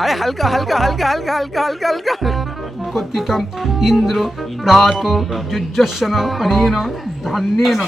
আরে হালকা হালকা হালকা হালকা হালকা হালকা হালকা কর্তিকম ইন্দ্র প্রাত যুজ্জস্যন অনেন ধান্যেন।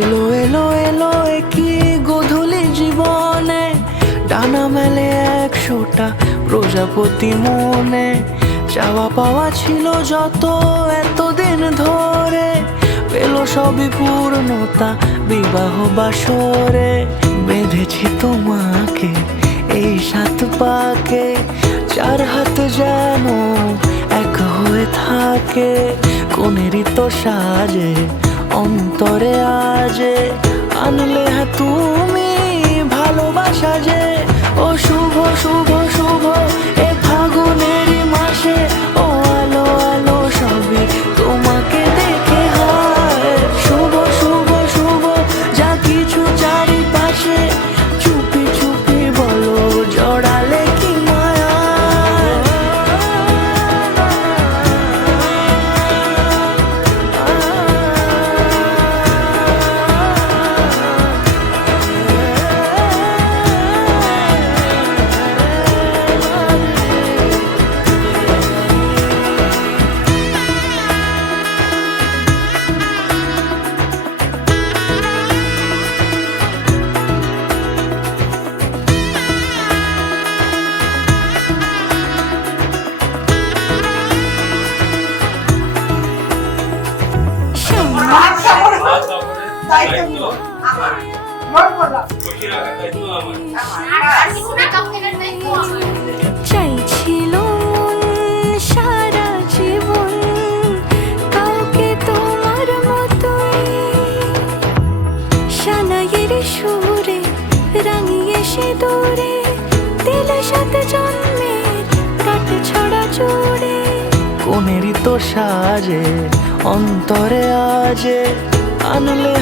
এলো এলো এলো একই গোধূলি জীবনে, ডানা মেলে 100টা প্রজাপতি মনে। চাওয়া পাওয়া ছিল যত এতদিন ধরে, পেল সবই পূর্ণতা বিবাহ বাসরে। বেঁধেছি তোমাকে এই 7 পাকে, 4 হাত যেন এক হয়ে থাকে। কোনেরই তো সাজে অন্তরে আজে, আনলে তুমি ভালোবাসা যে। ও শুভ শুভ শুভ এ ফাগুনেরই মাসে, ও আলো আলো সবই তোমাকে দেখে হয়। শুভ শুভ শুভ যা কিছু চারিপাশে, চুপি চুপি বলো জড়ালে কি মায়া। চাইছিল সারা জীবন কাউকে তোমার মতোই, সানাইয়ের সুরে রাঙিয়ে সে দূরে, দিলে 7 জন্মের কাট ছড়া জোড়ে। কোনেরই তো সাজে অন্তরে আজে, আনলে